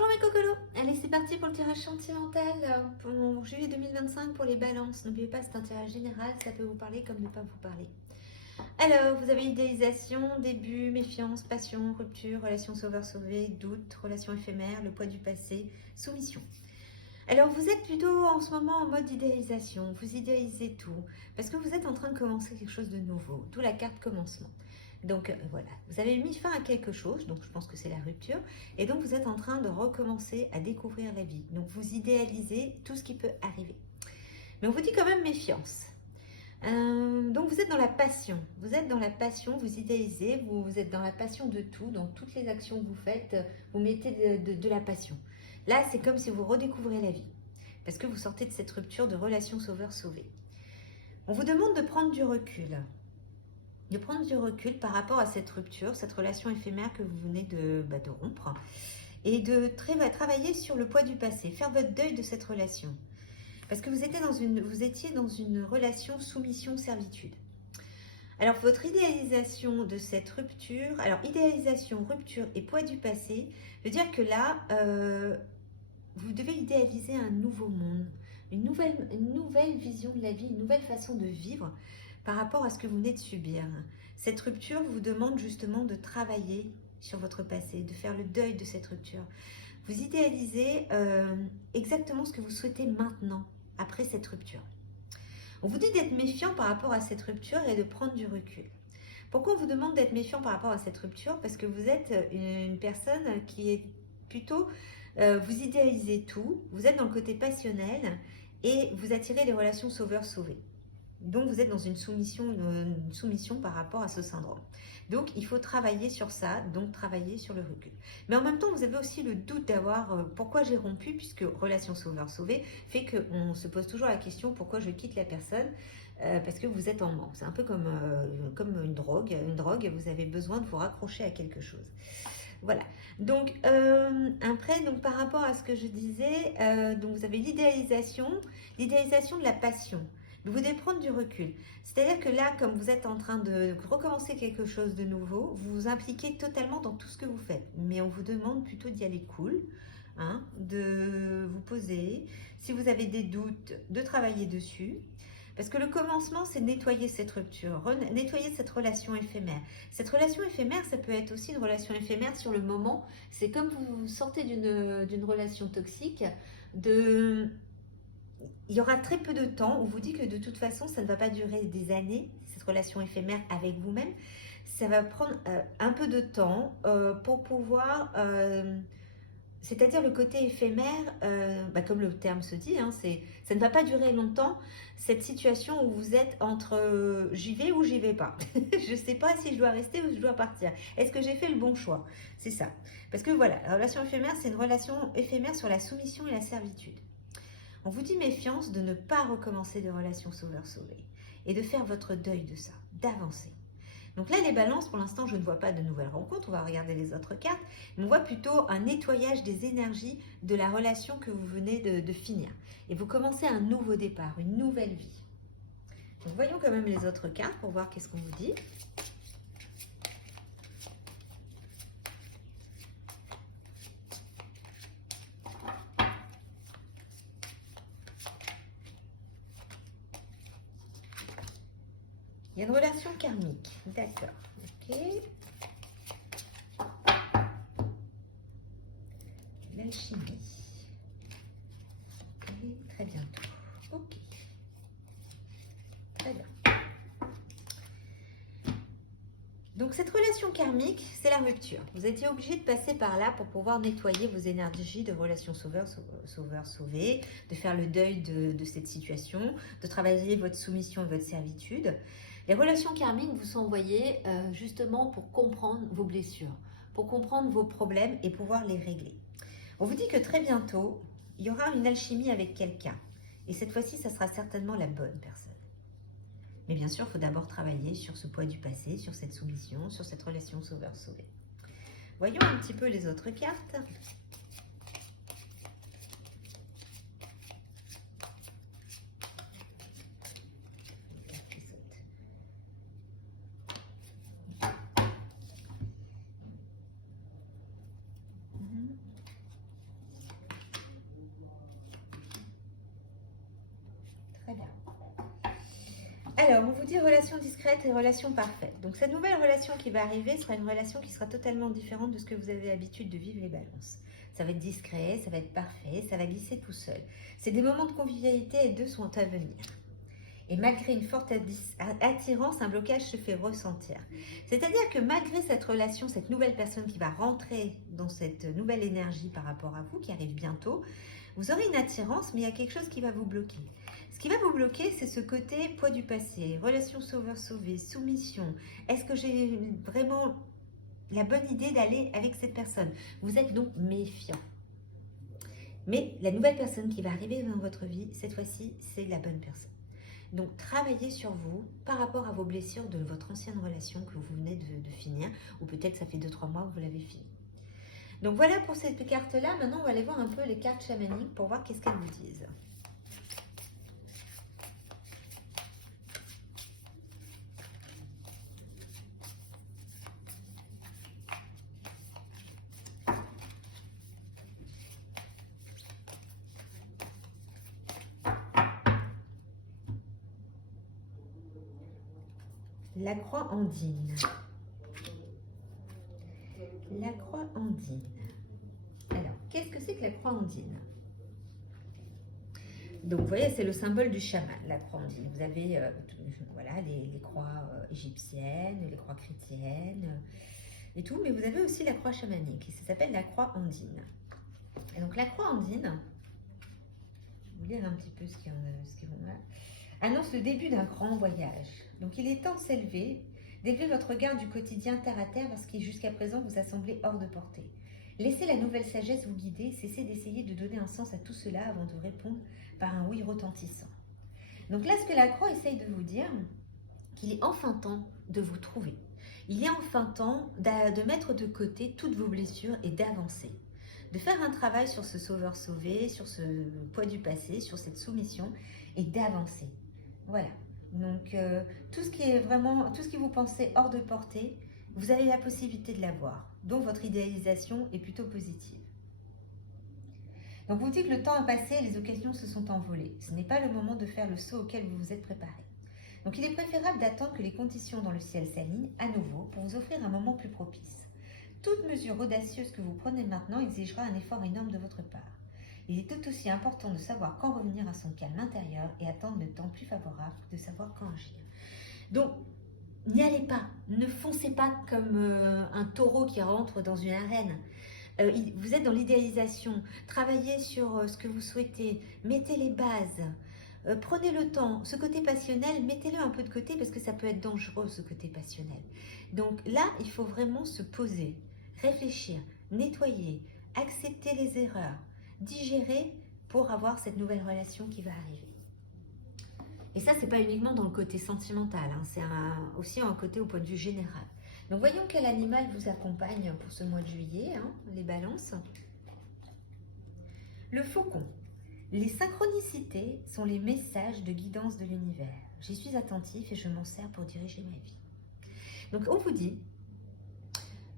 Bonjour mes cocolos. Allez, c'est parti pour le tirage sentimental pour juillet 2025 pour les balances. N'oubliez pas, c'est un tirage général, ça peut vous parler comme ne pas vous parler. Alors, vous avez idéalisation, début, méfiance, passion, rupture, relation sauveur-sauvé, doute, relation éphémère, le poids du passé, soumission. Alors, vous êtes plutôt en ce moment en mode idéalisation, vous idéalisez tout, parce que vous êtes en train de commencer quelque chose de nouveau, d'où la carte commencement. Donc voilà, vous avez mis fin à quelque chose, donc je pense que c'est la rupture, et donc vous êtes en train de recommencer à découvrir la vie. Donc vous idéalisez tout ce qui peut arriver. Mais on vous dit quand même méfiance. Donc vous êtes dans la passion, vous idéalisez, vous êtes dans la passion de tout, dans toutes les actions que vous faites, vous mettez de la passion. Là, c'est comme si vous redécouvrez la vie, parce que vous sortez de cette rupture de relation sauveur-sauvé. On vous demande de prendre du recul. De prendre du recul par rapport à cette rupture, cette relation éphémère que vous venez de rompre, et de travailler sur le poids du passé, faire votre deuil de cette relation. Parce que vous étiez dans une relation soumission-servitude. Alors, votre idéalisation de cette rupture, alors idéalisation, rupture et poids du passé, veut dire que là, vous devez idéaliser un nouveau monde, une nouvelle vision de la vie, une nouvelle façon de vivre par rapport à ce que vous venez de subir. Cette rupture vous demande justement de travailler sur votre passé, de faire le deuil de cette rupture. Vous idéalisez exactement ce que vous souhaitez maintenant, après cette rupture. On vous dit d'être méfiant par rapport à cette rupture et de prendre du recul. Pourquoi on vous demande d'être méfiant par rapport à cette rupture? Parce que vous êtes une personne qui est plutôt... vous idéalisez tout, vous êtes dans le côté passionnel et vous attirez les relations sauveur-sauvé. Donc vous êtes dans une soumission par rapport à ce syndrome. Donc il faut travailler sur ça, donc travailler sur le recul. Mais en même temps, vous avez aussi le doute d'avoir pourquoi j'ai rompu, puisque relation sauveur-sauvé fait qu'on se pose toujours la question pourquoi je quitte la personne, parce que vous êtes en manque. C'est un peu comme une drogue. Une drogue, vous avez besoin de vous raccrocher à quelque chose. Voilà. Donc après, donc par rapport à ce que je disais, donc vous avez l'idéalisation de la passion. Vous devez prendre du recul. C'est-à-dire que là, comme vous êtes en train de recommencer quelque chose de nouveau, vous vous impliquez totalement dans tout ce que vous faites. Mais on vous demande plutôt d'y aller cool, hein, de vous poser. Si vous avez des doutes, de travailler dessus. Parce que le commencement, c'est nettoyer cette rupture, nettoyer cette relation éphémère. Cette relation éphémère, ça peut être aussi une relation éphémère sur le moment. C'est comme vous sortez d'une relation toxique, il y aura très peu de temps où vous dit que de toute façon, ça ne va pas durer des années, cette relation éphémère avec vous-même. Ça va prendre un peu de temps pour pouvoir... c'est-à-dire le côté éphémère, comme le terme se dit, hein, ça ne va pas durer longtemps, cette situation où vous êtes entre j'y vais ou j'y vais pas. Je ne sais pas si je dois rester ou je dois partir. Est-ce que j'ai fait le bon choix? C'est ça. Parce que voilà, la relation éphémère, c'est une relation éphémère sur la soumission et la servitude. On vous dit méfiance de ne pas recommencer de relation sauveur-sauvé et de faire votre deuil de ça, d'avancer. Donc là, les balances, pour l'instant, je ne vois pas de nouvelles rencontres. On va regarder les autres cartes. Mais on voit plutôt un nettoyage des énergies de la relation que vous venez de finir. Et vous commencez un nouveau départ, une nouvelle vie. Donc voyons quand même les autres cartes pour voir qu'est-ce qu'on vous dit. Il y a une relation karmique. D'accord. Ok. L'alchimie. Et très bientôt. Ok. Très bien. Donc cette relation karmique, c'est la rupture. Vous étiez obligé de passer par là pour pouvoir nettoyer vos énergies de relation sauveur-sauvé, de faire le deuil de cette situation, de travailler votre soumission et votre servitude. Les relations karmiques vous sont envoyées justement pour comprendre vos blessures, pour comprendre vos problèmes et pouvoir les régler. On vous dit que très bientôt, il y aura une alchimie avec quelqu'un. Et cette fois-ci, ça sera certainement la bonne personne. Mais bien sûr, il faut d'abord travailler sur ce poids du passé, sur cette soumission, sur cette relation sauveur-sauvé. Voyons un petit peu les autres cartes. Alors, on vous dit relation discrète et relation parfaite. Donc, cette nouvelle relation qui va arriver sera une relation qui sera totalement différente de ce que vous avez l'habitude de vivre les balances. Ça va être discret, ça va être parfait, ça va glisser tout seul. C'est des moments de convivialité et deux sont à venir. Et malgré une forte attirance, un blocage se fait ressentir. C'est-à-dire que malgré cette relation, cette nouvelle personne qui va rentrer dans cette nouvelle énergie par rapport à vous, qui arrive bientôt, vous aurez une attirance, mais il y a quelque chose qui va vous bloquer. Ce qui va vous bloquer, c'est ce côté poids du passé, relation sauveur-sauvé, soumission. Est-ce que j'ai vraiment la bonne idée d'aller avec cette personne? Vous êtes donc méfiant. Mais la nouvelle personne qui va arriver dans votre vie, cette fois-ci, c'est la bonne personne. Donc, travaillez sur vous par rapport à vos blessures de votre ancienne relation que vous venez de finir, ou peut-être ça fait 2-3 mois que vous l'avez fini. Donc, voilà pour cette carte-là. Maintenant, on va aller voir un peu les cartes chamaniques pour voir qu'est-ce qu'elles vous disent. La croix andine. La croix andine. Alors, qu'est-ce que c'est que la croix andine? Donc, vous voyez, c'est le symbole du chaman, la croix andine. Vous avez voilà, les croix égyptiennes, les croix chrétiennes et tout, mais vous avez aussi la croix chamanique, qui s'appelle la croix andine. Et donc, la croix andine, je vais vous lire un petit peu ce qu'ils vont là, annonce le début d'un grand voyage. Donc, il est temps de s'élever, d'élever votre regard du quotidien terre à terre, parce qu'il jusqu'à présent vous a semblé hors de portée. Laissez la nouvelle sagesse vous guider, cessez d'essayer de donner un sens à tout cela avant de répondre par un oui retentissant. Donc là, ce que la croix essaye de vous dire, qu'il est enfin temps de vous trouver. Il est enfin temps de mettre de côté toutes vos blessures et d'avancer. De faire un travail sur ce sauveur-sauvé, sur ce poids du passé, sur cette soumission et d'avancer. Voilà. Donc, tout ce qui est vraiment, tout ce qui vous pensez hors de portée, vous avez la possibilité de l'avoir. Donc, votre idéalisation est plutôt positive. Donc, vous dites que le temps a passé et les occasions se sont envolées. Ce n'est pas le moment de faire le saut auquel vous vous êtes préparé. Donc, il est préférable d'attendre que les conditions dans le ciel s'alignent à nouveau pour vous offrir un moment plus propice. Toute mesure audacieuse que vous prenez maintenant exigera un effort énorme de votre part. Il est tout aussi important de savoir quand revenir à son calme intérieur et attendre le temps plus favorable de savoir quand agir. Donc, n'y allez pas, ne foncez pas comme un taureau qui rentre dans une arène. Vous êtes dans l'idéalisation, travaillez sur ce que vous souhaitez, mettez les bases, prenez le temps. Ce côté passionnel, mettez-le un peu de côté parce que ça peut être dangereux, ce côté passionnel. Donc là, il faut vraiment se poser, réfléchir, nettoyer, accepter les erreurs, digérer pour avoir cette nouvelle relation qui va arriver. Et ça, c'est pas uniquement dans le côté sentimental, hein, c'est aussi un côté au point de vue général. Donc voyons quel animal vous accompagne pour ce mois de juillet, hein, les balances. Le faucon. Les synchronicités sont les messages de guidance de l'univers. J'y suis attentif et je m'en sers pour diriger ma vie. Donc on vous dit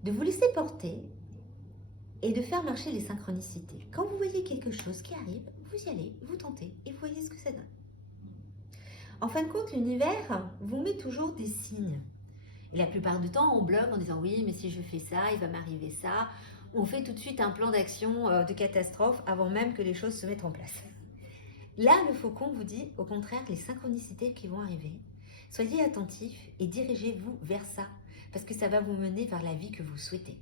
de vous laisser porter et de faire marcher les synchronicités. Quand vous voyez quelque chose qui arrive, vous y allez, vous tentez et vous voyez ce que ça donne. En fin de compte, l'univers vous met toujours des signes. Et la plupart du temps, on bloque en disant oui, mais si je fais ça, il va m'arriver ça. On fait tout de suite un plan d'action de catastrophe avant même que les choses se mettent en place. Là, le faucon vous dit au contraire les synchronicités qui vont arriver. Soyez attentifs et dirigez-vous vers ça, parce que ça va vous mener vers la vie que vous souhaitez.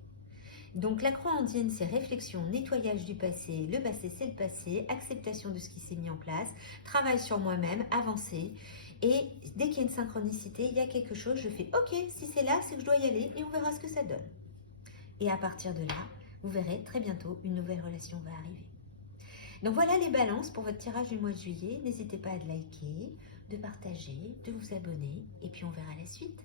Donc la croix andine, c'est réflexion, nettoyage du passé. Le passé, c'est le passé, acceptation de ce qui s'est mis en place, travail sur moi-même, avancer. Et dès qu'il y a une synchronicité, il y a quelque chose, je fais ok, si c'est là, c'est que je dois y aller et on verra ce que ça donne. Et à partir de là, vous verrez très bientôt, une nouvelle relation va arriver. Donc voilà les balances pour votre tirage du mois de juillet. N'hésitez pas à liker, de partager, de vous abonner et puis on verra la suite.